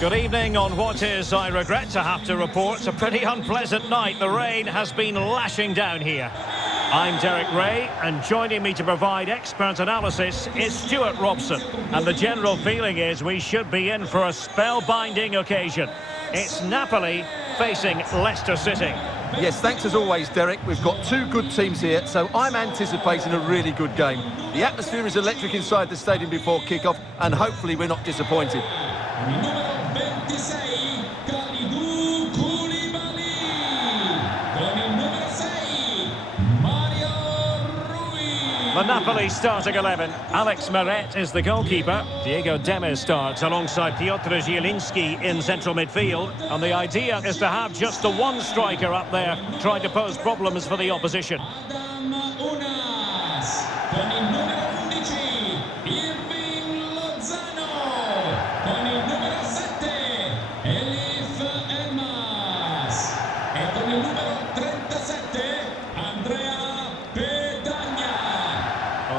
Good evening on what is, I regret to have to report, a pretty unpleasant night. The rain has been lashing down here. I'm Derek Ray, and joining me to provide expert analysis is Stuart Robson. And the general feeling is we should be in for a spellbinding occasion. It's Napoli facing Leicester City. Yes, thanks as always, Derek. We've got two good teams here, so I'm anticipating a really good game. The atmosphere is electric inside the stadium before kick-off, and hopefully we're not disappointed. The Napoli starting 11. Alex Meret is the goalkeeper. Diego Demes starts alongside Piotr Zielinski in central midfield. And the idea is to have just the one striker up there trying to pose problems for the opposition.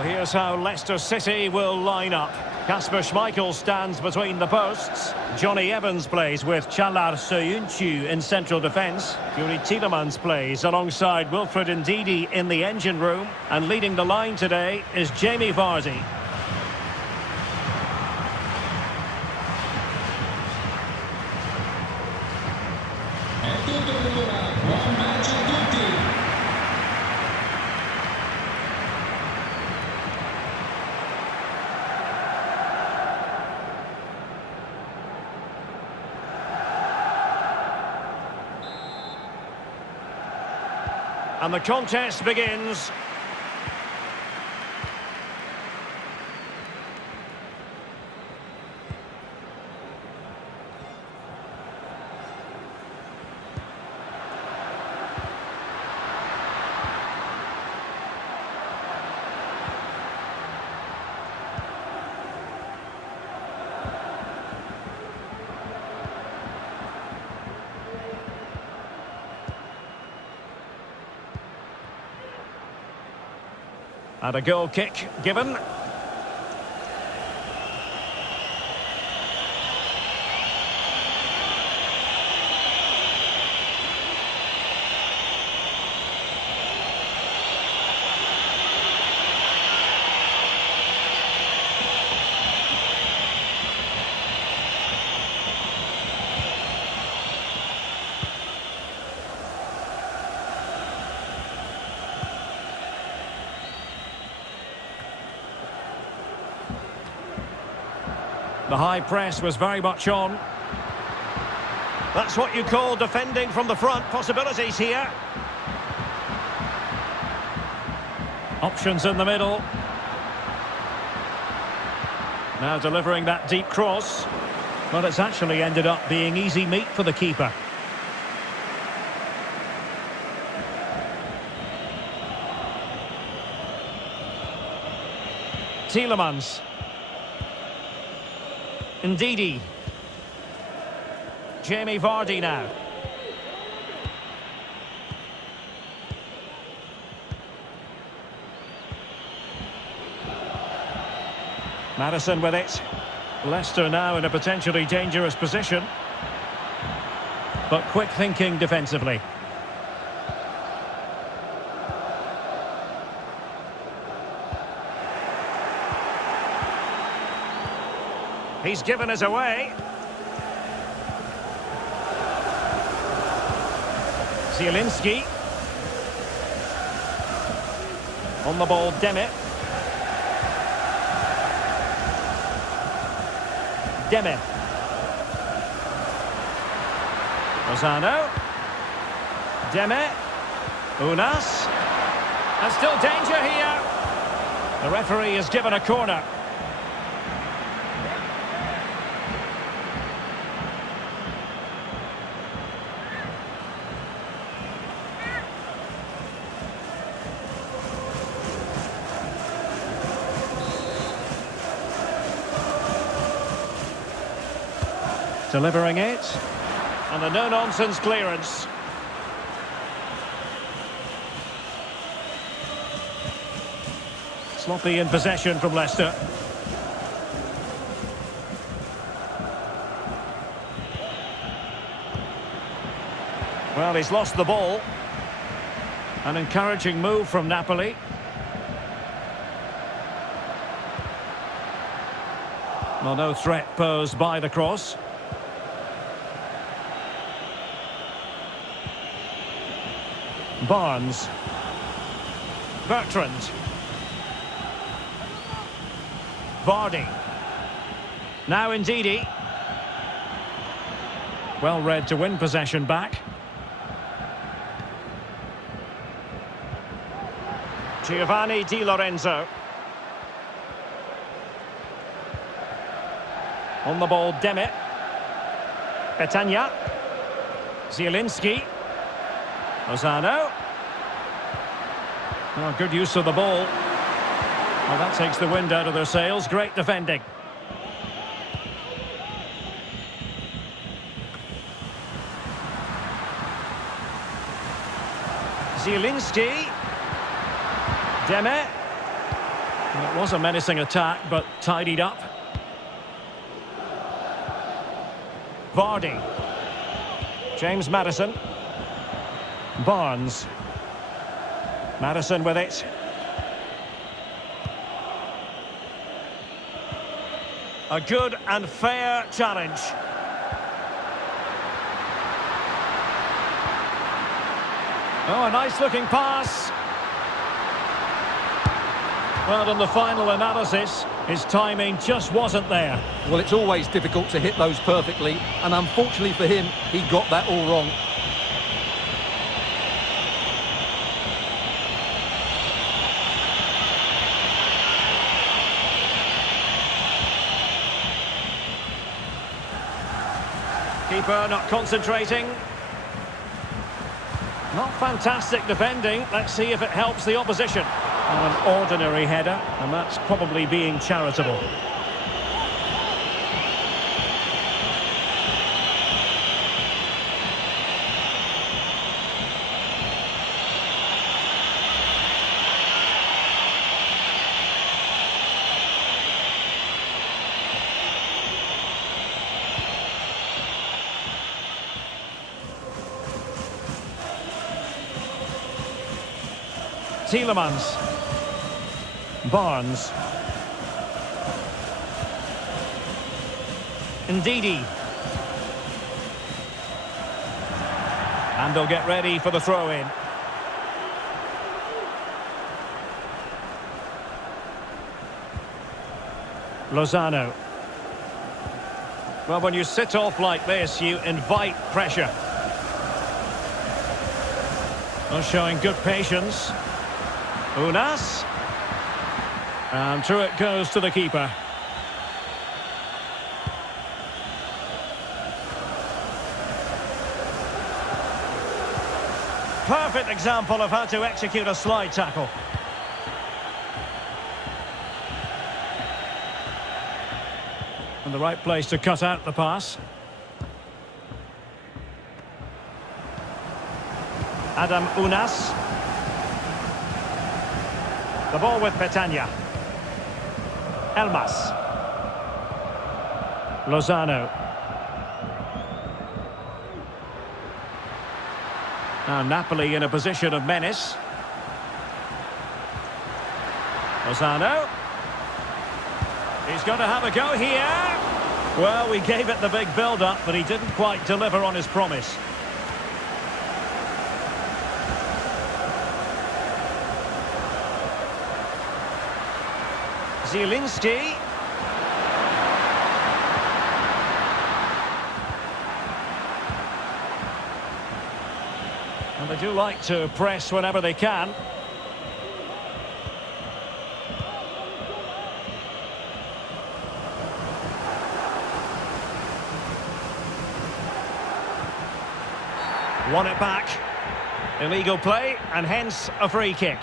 Here's how Leicester City will line up. Kasper Schmeichel stands between the posts. Johnny Evans plays with Çağlar Söyüncü in central defence. Yuri Tielemans plays alongside Wilfred Ndidi in the engine room. And leading the line today is Jamie Vardy. And the contest begins. And a goal kick given. The high press was very much on. That's what you call defending from the front. Possibilities here. Options in the middle. Now delivering that deep cross. Well, it's actually ended up being easy meat for the keeper. Tielemans. Ndidi. Jamie Vardy now. Madison with it. Leicester now in a potentially dangerous position. But quick thinking defensively. He's given us away. Zielinski. On the ball, Deme. Deme. Lozano. Deme. Unas. And still danger here. The referee has given a corner. Delivering it. And a no-nonsense clearance. Sloppy in possession from Leicester. Well, he's lost the ball. An encouraging move from Napoli. Well, no threat posed by the cross. Barnes. Bertrand. Vardy. Now Ndidi. Well read to win possession back. Giovanni Di Lorenzo. On the ball, Demet. Petagna. Zielinski. Lozano. Oh, good use of the ball. Well, that takes the wind out of their sails. Great defending. Zielinski. Demet. Well, it was a menacing attack, but tidied up. Vardy. James Maddison. Barnes. Maddison with it. A good and fair challenge. Oh, a nice looking pass. Well, in the final analysis, his timing just wasn't there. Well, it's always difficult to hit those perfectly, and unfortunately for him, he got that all wrong. Keeper not concentrating. Not fantastic defending. Let's see if it helps the opposition. An ordinary header, and that's probably being charitable. Tielemans. Barnes. Ndidi. And they'll get ready for the throw-in. Lozano. Well, when you sit off like this, you invite pressure. Well, showing good patience. Unas. And through it goes to the keeper. Perfect example of how to execute a slide tackle. And the right place to cut out the pass. Adam Unas. The ball with Petagna. Elmas. Lozano. Now Napoli in a position of menace. Lozano. He's going to have a go here. Well, we gave it the big build-up, but he didn't quite deliver on his promise. Zielinski. And they do like to press whenever they can. Won it back. Illegal play, and hence a free kick.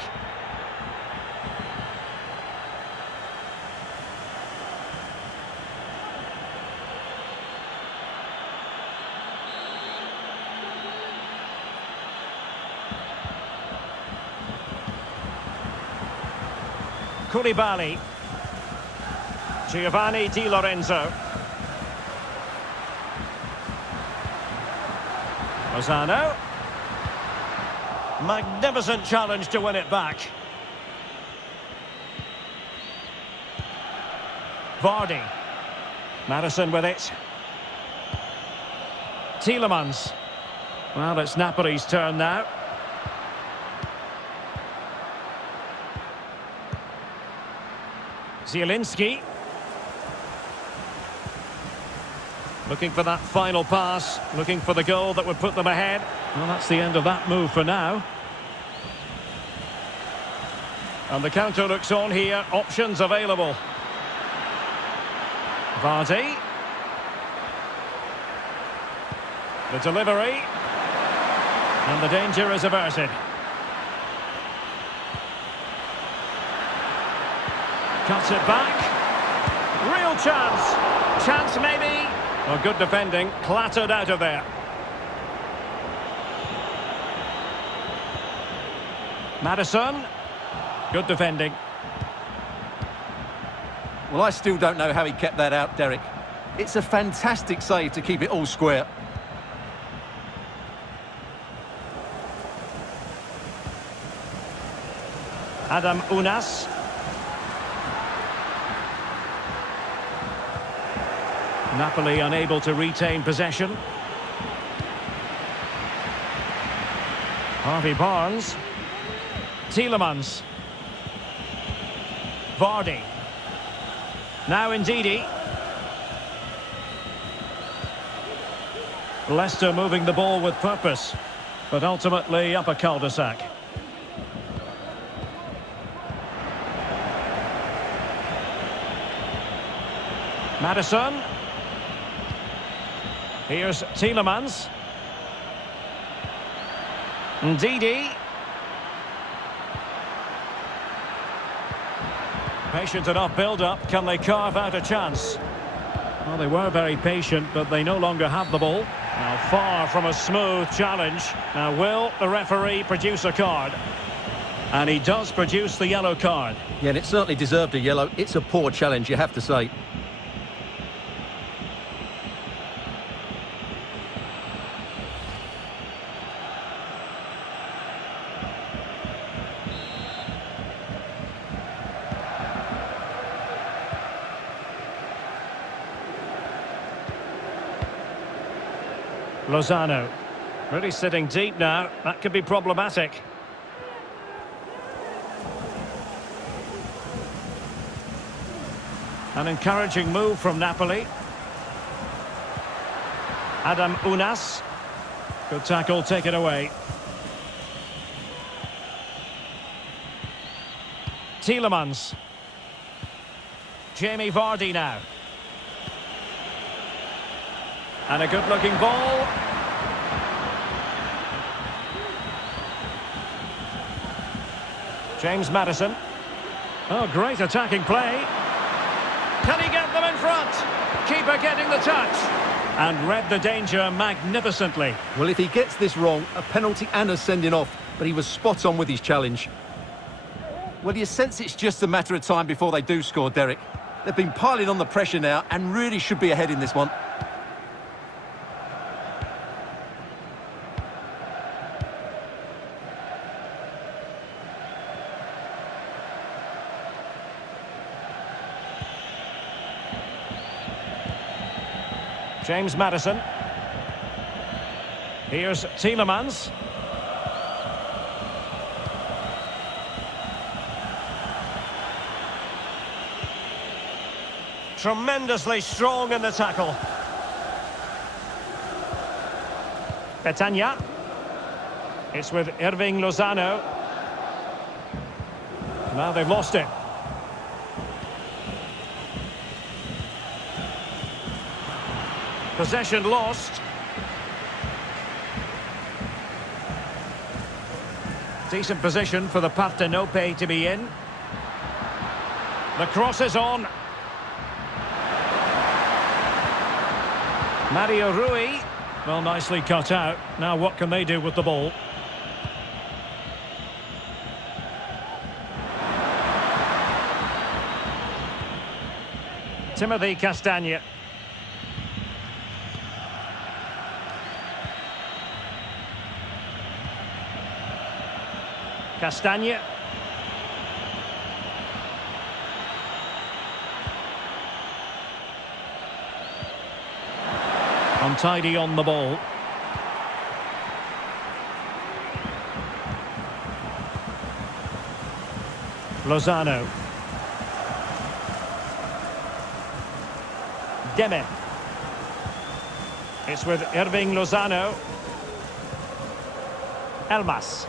Koulibaly. Giovanni Di Lorenzo. Lozano. Magnificent challenge to win it back. Vardy. Madison with it. Tielemans. Well, it's Napoli's turn now. Zielinski. Looking for that final pass, looking for the goal that would put them ahead. Well, that's the end of that move for now. And the counter looks on here, options available. Vardy. The delivery. And the danger is averted. Cuts it back. Real chance. Chance maybe. Well, good defending. Clattered out of there. Madison. Good defending. Well, I still don't know how he kept that out, Derek. It's a fantastic save to keep it all square. Adam Unas. Napoli unable to retain possession. Harvey Barnes. Tielemans. Vardy. Now Ndidi. Leicester moving the ball with purpose, but ultimately up a cul-de-sac. Madison. Here's Tielemans. Ndidi. Patient enough build-up. Can they carve out a chance? Well, they were very patient, but they no longer have the ball. Now, far from a smooth challenge. Now, will the referee produce a card? And he does produce the yellow card. Yeah, and it certainly deserved a yellow. It's a poor challenge, you have to say. Lozano. Really sitting deep now. That could be problematic. An encouraging move from Napoli. Adam Unas. Good tackle, take it away. Tielemans. Jamie Vardy now. And a good-looking ball. James Madison. Oh, great attacking play. Can he get them in front? Keeper getting the touch. And read the danger magnificently. Well, if he gets this wrong, a penalty and a sending off. But he was spot on with his challenge. Well, you sense it's just a matter of time before they do score, Derek. They've been piling on the pressure now and really should be ahead in this one. James Madison. Here's Tielemans. Tremendously strong in the tackle. Petagna. It's with Irving Lozano. Now they've lost it. Possession lost. Decent position for the Partenope to be in. The cross is on. Mario Rui. Well, nicely cut out. Now what can they do with the ball? Timothy Castagne. Castagne. Untidy on the ball. Lozano. Deme. It's with Irving Lozano. Elmas.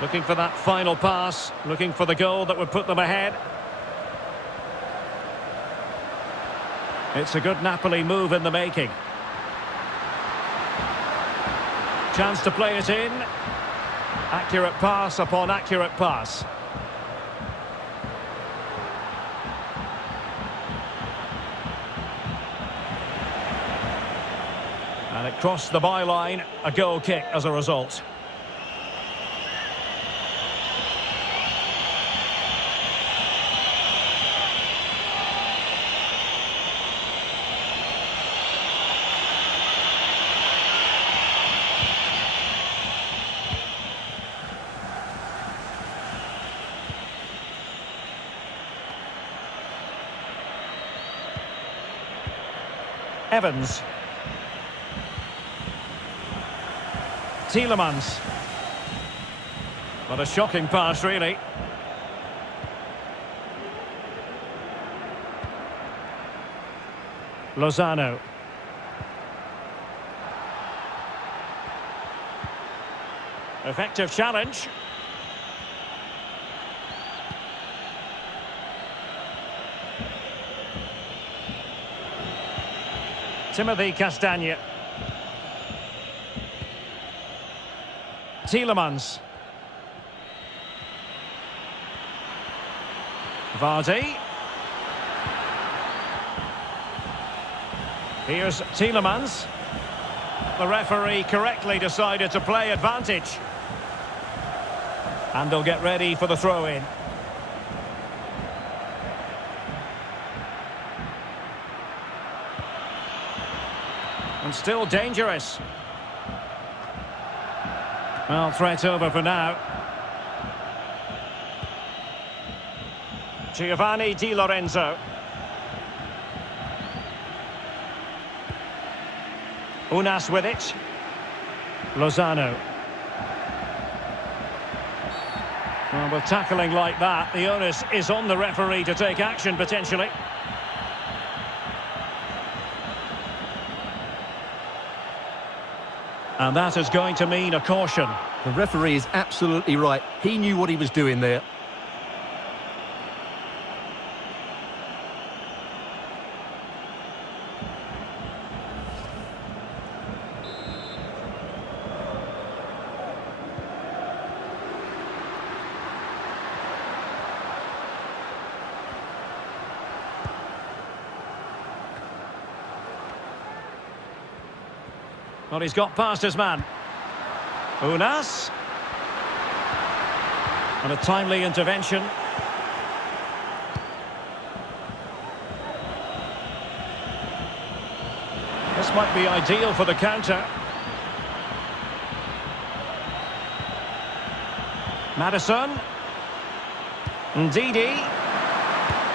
Looking for that final pass, looking for the goal that would put them ahead. It's a good Napoli move in the making. Chance to play it in. Accurate pass upon accurate pass. And it crossed the byline, a goal kick as a result. Evans. Tielemans. What a shocking pass, really. Lozano. Effective challenge. Timothy Castagne. Tielemans. Vardy. Here's Tielemans. The referee correctly decided to play advantage. And they'll get ready for the throw-in. And still dangerous. Well, threat over for now. Giovanni Di Lorenzo. Unas with it. Lozano. Well, with tackling like that, the onus is on the referee to take action, potentially. And that is going to mean a caution. The referee is absolutely right. He knew what he was doing there. Well, he's got past his man. Unas. And a timely intervention. This might be ideal for the counter. Madison. Ndidi.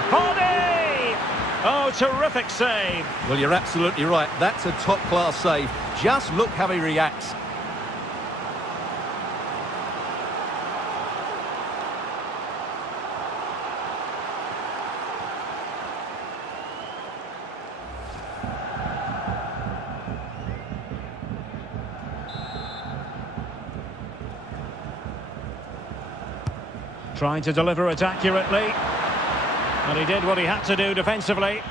Vardy! Oh, terrific save. Well, you're absolutely right. That's a top-class save. Just look how he reacts. Trying to deliver it accurately. And he did what he had to do defensively.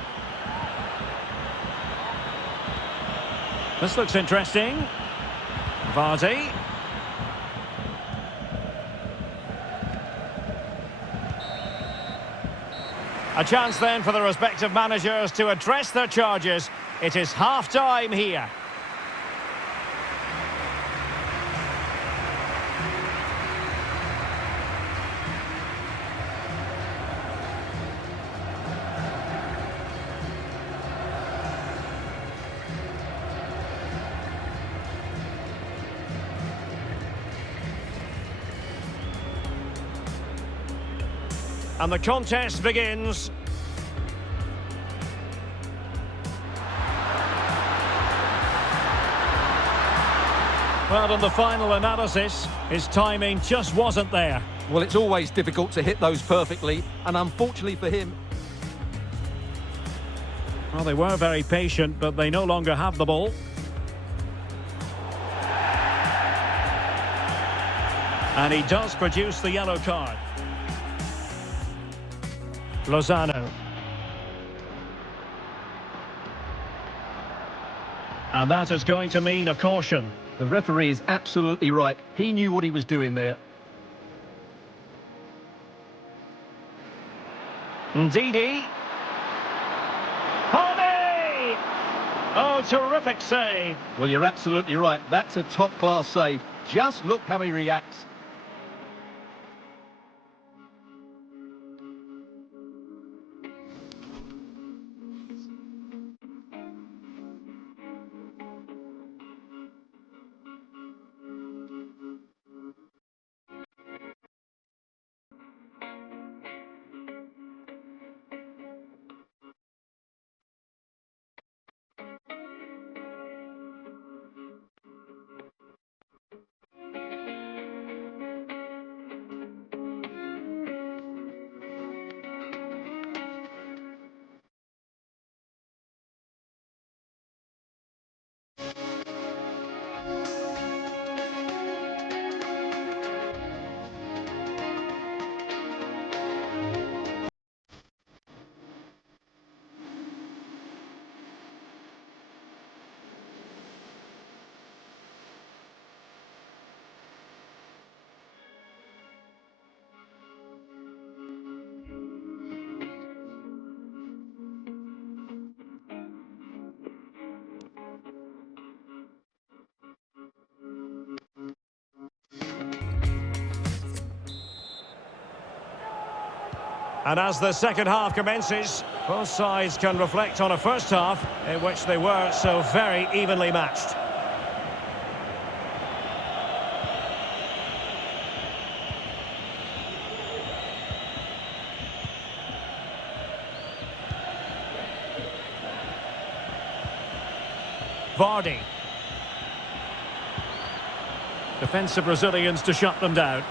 This looks interesting. Vardy. A chance then for the respective managers to address their charges. It is half-time here. And the contest begins. Well, on the final analysis, his timing just wasn't there. Well, it's always difficult to hit those perfectly, and unfortunately for him... Well, they were very patient, but they no longer have the ball. And he does produce the yellow card. Lozano. And that is going to mean a caution. The referee is absolutely right. He knew what he was doing there. Ndidi. Hone! Oh, terrific save. Well, you're absolutely right. That's a top-class save. Just look how he reacts. And as the second half commences, both sides can reflect on a first half in which they were so very evenly matched. Vardy. Defensive Brazilians to shut them down.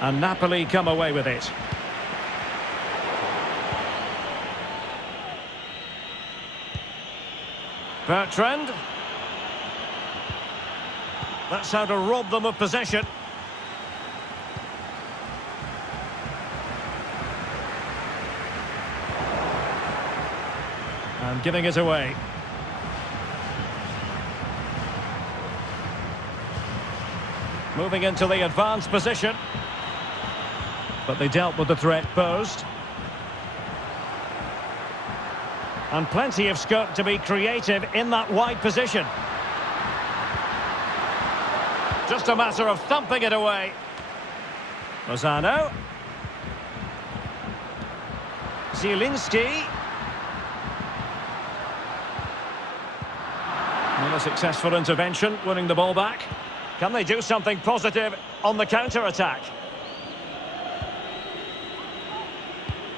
And Napoli come away with it. Bertrand. That's how to rob them of possession. And giving it away. Moving into the advanced position. But they dealt with the threat posed. And plenty of scope to be creative in that wide position. Just a matter of thumping it away. Lozano. Zielinski. And a successful intervention, winning the ball back. Can they do something positive on the counter-attack?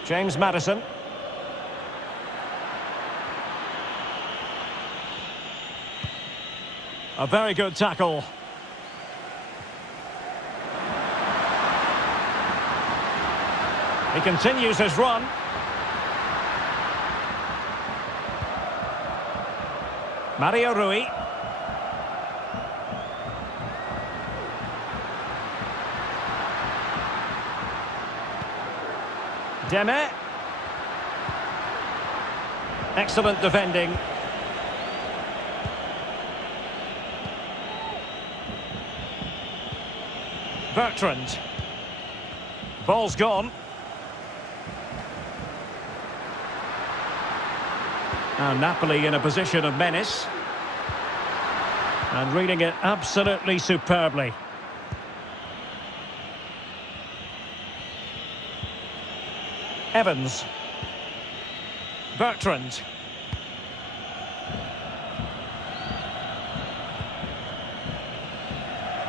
James Maddison. A very good tackle. He continues his run. Mario Rui. Deme. Excellent defending. Bertrand. Ball's gone. Now Napoli in a position of menace. And reading it absolutely superbly. Evans. Bertrand.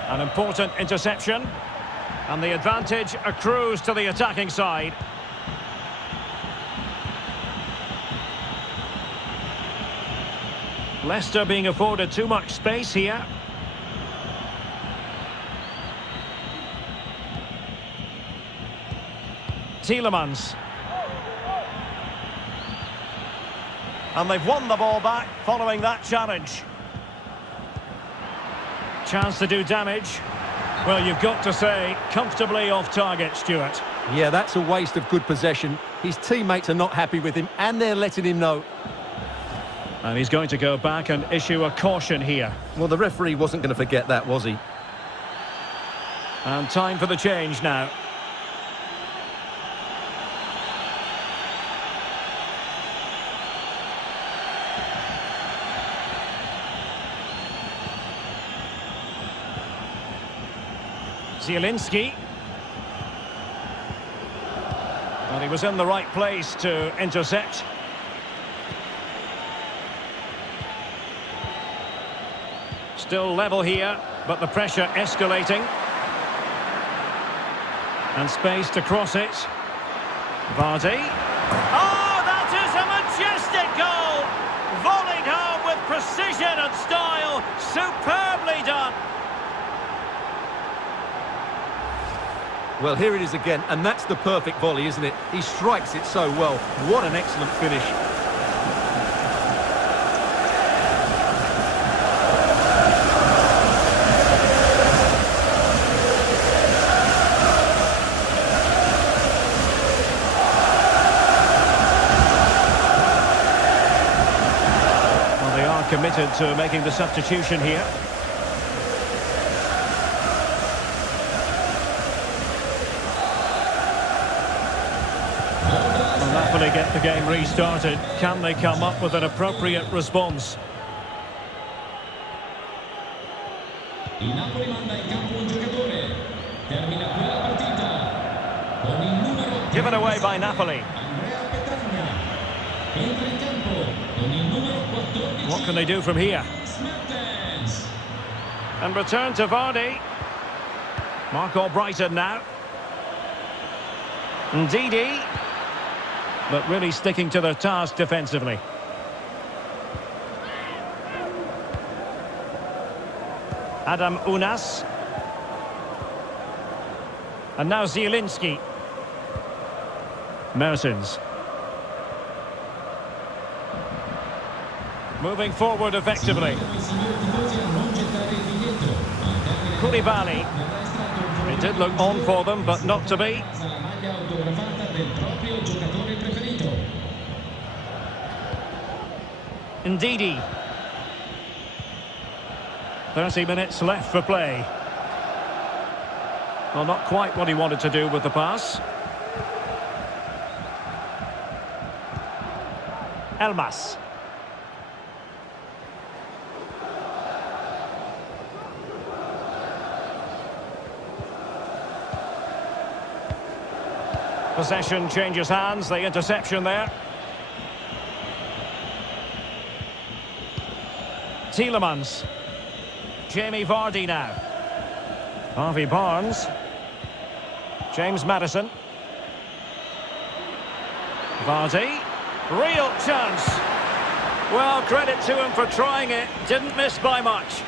An important interception. And the advantage accrues to the attacking side. Leicester being afforded too much space here. Tielemans. And they've won the ball back following that challenge. Chance to do damage. Well, you've got to say, comfortably off target, Stuart. Yeah, that's a waste of good possession. His teammates are not happy with him, and they're letting him know. And he's going to go back and issue a caution here. Well, the referee wasn't going to forget that, was he? And time for the change now. Zielinski. Well, he was in the right place to intercept. Still level here, but the pressure escalating. And space to cross it. Vardy. Oh, that is a majestic goal! Volleyed home with precision and style. Superbly done. Well, here it is again, and that's the perfect volley, isn't it? He strikes it so well. What an excellent finish. Well, they are committed to making the substitution here. Napoli get the game restarted. Can they come up with an appropriate response? Given away by Napoli. What can they do from here? And return to Vardy. Marco Brighton now. Ndidi. But really sticking to their task defensively. Adam Unas. And now Zielinski. Mertens. Moving forward effectively. Koulibaly. It did look on for them, but not to be. Ndidi. 30 minutes left for play. Well, not quite what he wanted to do with the pass. Elmas. Possession changes hands, the interception there. Tielemans. Jamie Vardy now. Harvey Barnes. James Maddison. Vardy. Real chance. Well, credit to him for trying it. Didn't miss by much.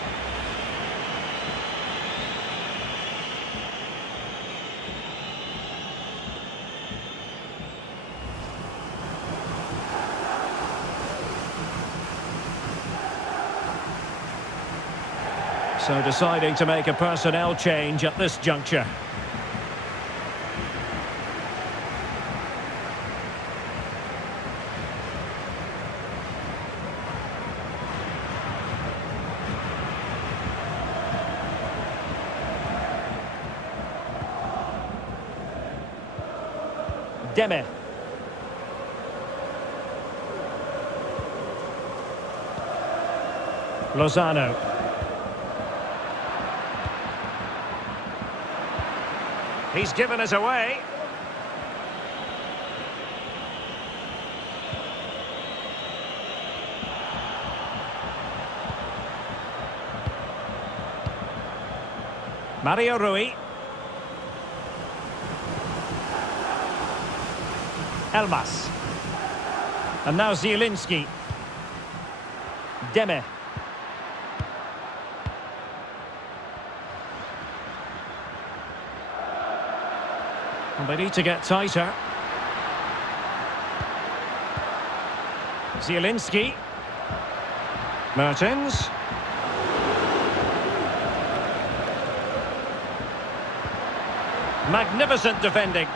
So deciding to make a personnel change at this juncture. Deme. Lozano. He's given us away. Mario Rui. Elmas. And now Zielinski. Deme. And they need to get tighter. Zielinski. Mertens. Magnificent defending.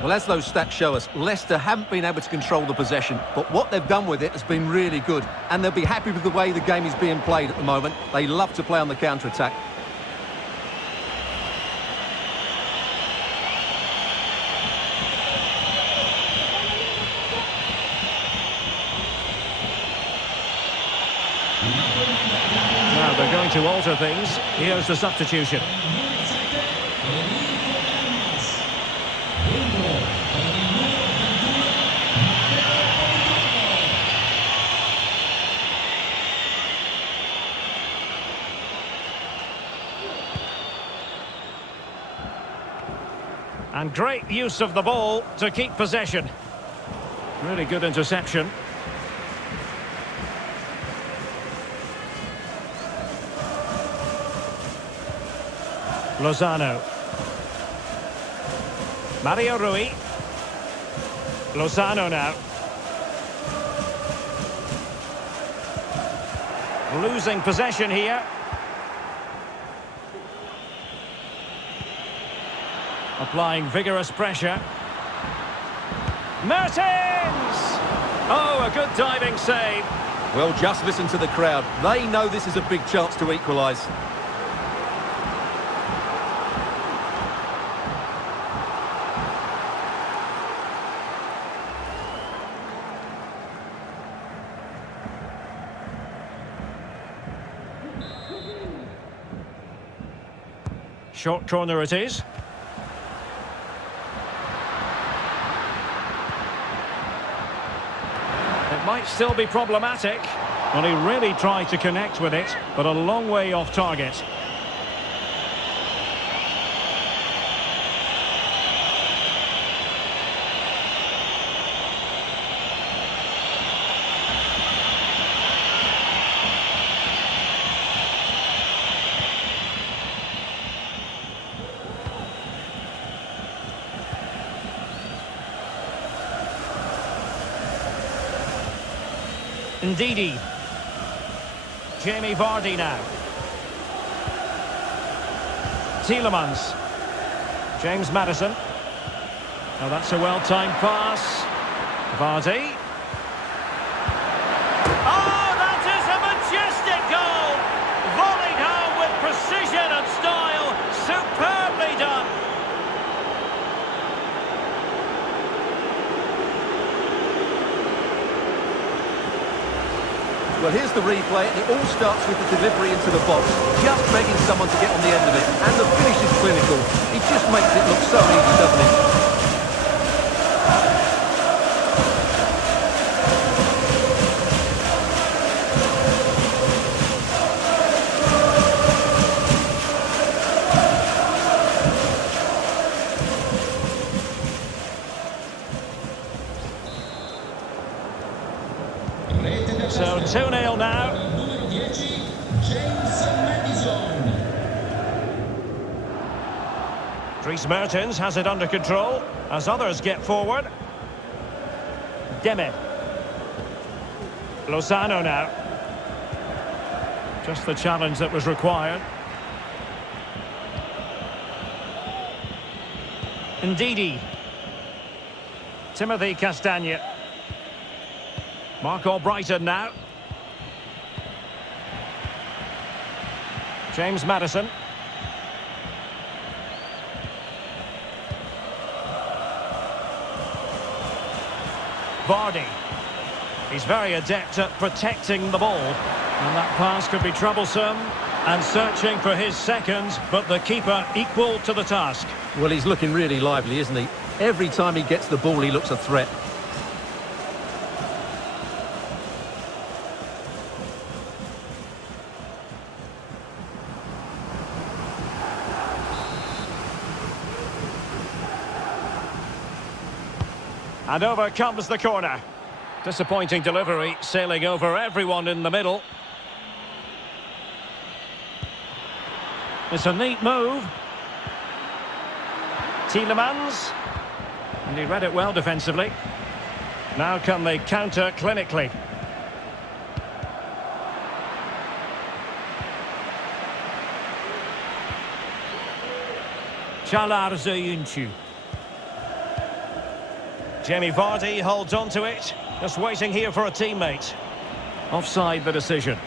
Well, as those stats show us, Leicester haven't been able to control the possession, but what they've done with it has been really good, and they'll be happy with the way the game is being played at the moment. They love to play on the counter-attack. Now they're going to alter things. Here's the substitution. And great use of the ball to keep possession. Really good interception. Lozano. Mario Rui. Lozano now. Losing possession here. Applying vigorous pressure. Mertens! Oh, a good diving save. Well, just listen to the crowd. They know this is a big chance to equalise. Short corner it is. Might still be problematic. Well, he really tried to connect with it, but a long way off target. Ndidi. Jamie Vardy now. Tielemans. James Maddison. Oh, that's a well-timed pass. Vardy. Oh, that is a majestic goal! Volleyed home with precision and style. Superbly done. Well, here's the replay, and it all starts with the delivery into the box. Just begging someone to get on the end of it. And the finish is clinical. He just makes it look so easy, doesn't he? So 2-0 now. Dries Mertens has it under control as others get forward. Deme. Lozano now. Just the challenge that was required. Ndidi. Timothy Castagne. Mark Albrighton now. James Maddison. Vardy. He's very adept at protecting the ball. And that pass could be troublesome. And searching for his second, but the keeper equal to the task. Well, he's looking really lively, isn't he? Every time he gets the ball, he looks a threat. And over comes the corner. Disappointing delivery, sailing over everyone in the middle. It's a neat move. Tielemans. And he read it well defensively. Now can they counter clinically? Çağlar Söyüncü. Jamie Vardy holds on to it. Just waiting here for a teammate. Offside the decision.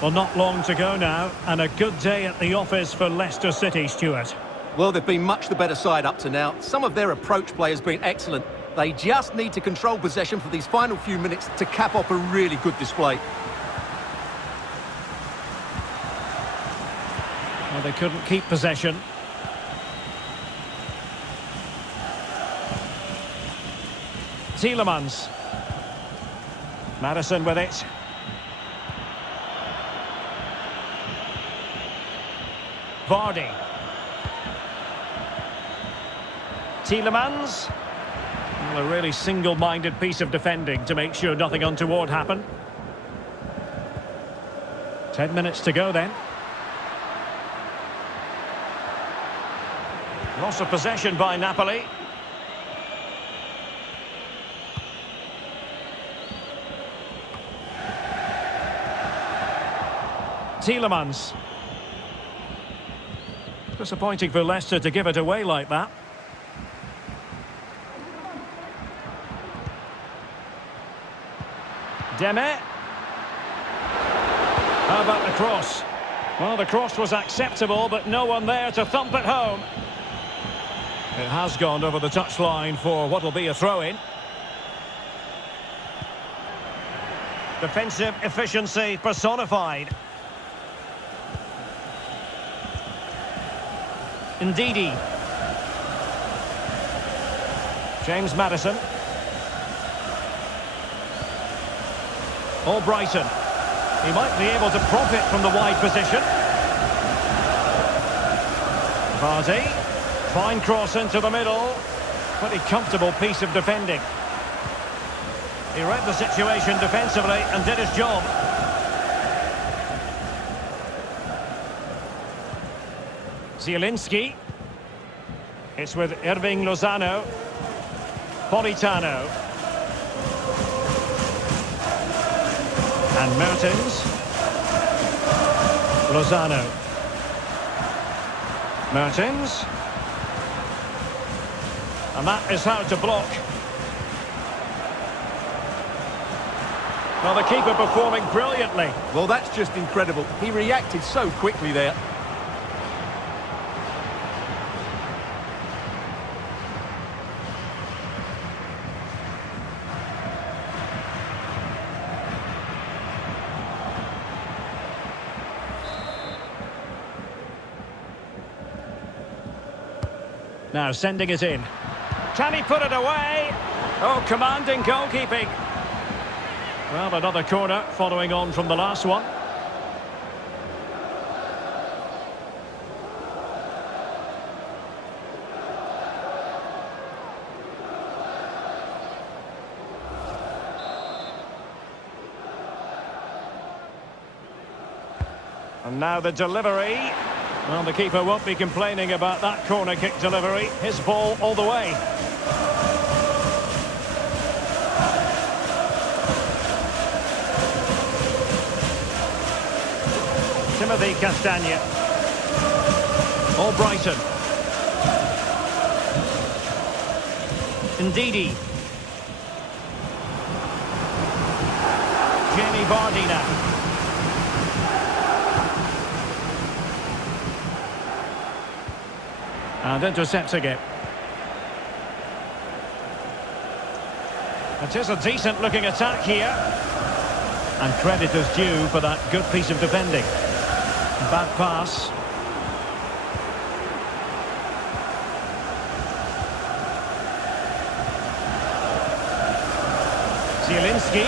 Well, not long to go now, and a good day at the office for Leicester City, Stuart. Well, they've been much the better side up to now. Some of their approach play has been excellent. They just need to control possession for these final few minutes to cap off a really good display. Well, they couldn't keep possession. Tielemans. Madison with it. Vardy. Tielemans. Well, a really single-minded piece of defending to make sure nothing untoward happened. 10 minutes to go then. Loss of possession by Napoli. Tielemans. Disappointing for Leicester to give it away like that. Deme. How about the cross? Well, the cross was acceptable, but no one there to thump it home. It has gone over the touchline for what will be a throw-in. Defensive efficiency personified. Ndidi. James Madison. Albrighton. He might be able to profit from the wide position. Vardy. Fine cross into the middle. Pretty comfortable piece of defending. He read the situation defensively and did his job. Zielinski. It's with Irving Lozano. Politano. And Mertens. Lozano. Mertens. And that is how to block. Well, the keeper performing brilliantly. Well, that's just incredible. He reacted so quickly there. Now sending it in. Can he put it away? Oh, commanding goalkeeping. Well, another corner following on from the last one. And now the delivery. Well, the keeper won't be complaining about that corner kick delivery. His ball all the way. Timothy Castagne. Albrighton. Ndidi. Jamie Vardy now. And intercepting it. It is a decent-looking attack here. And credit is due for that good piece of defending. Bad pass. Zielinski.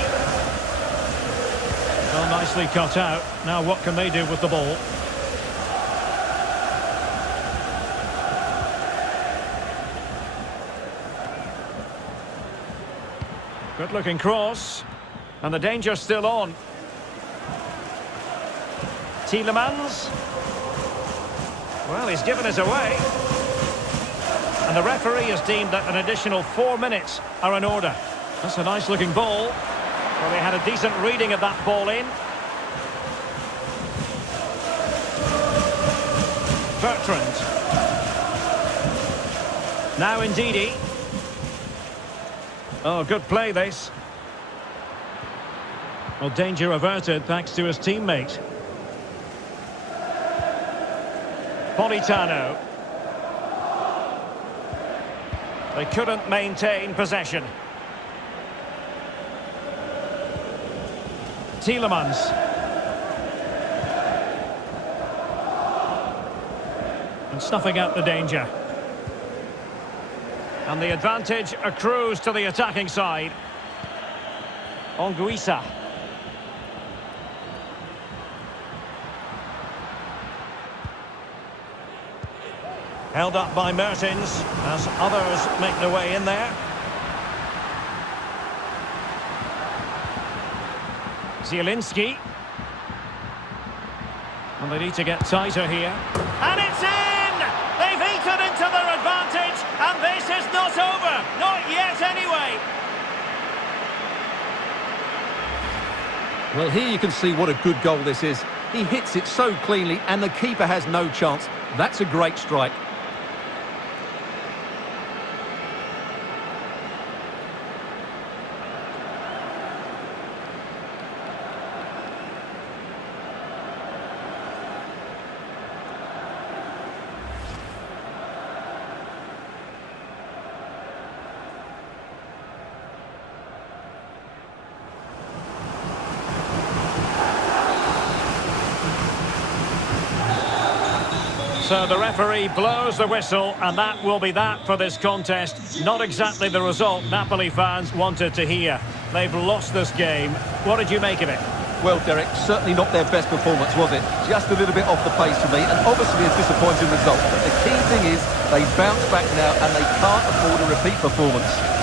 Well, nicely cut out. Now what can they do with the ball? Good looking cross. And the danger's still on. Tielemans. Well, he's given us away. And the referee has deemed that an additional 4 minutes are in order. That's a nice looking ball. Well, they had a decent reading of that ball in. Bertrand. Now Ndidi. Oh, good play this. Well, danger averted thanks to his teammate. Politano. They couldn't maintain possession. Tielemans. And snuffing out the danger. And the advantage accrues to the attacking side. Anguissa. Held up by Mertens as others make their way in there. Zielinski. And they need to get tighter here. And it's in! They've eaten into their advantage, and this is not over. Not yet, anyway. Well, here you can see what a good goal this is. He hits it so cleanly, and the keeper has no chance. That's a great strike. So the referee blows the whistle, and that will be that for this contest. Not exactly the result Napoli fans wanted to hear. They've lost this game. What did you make of it? Well, Derek, certainly not their best performance, was it? Just a little bit off the pace for me, and obviously a disappointing result. But the key thing is they bounce back now, and they can't afford a repeat performance.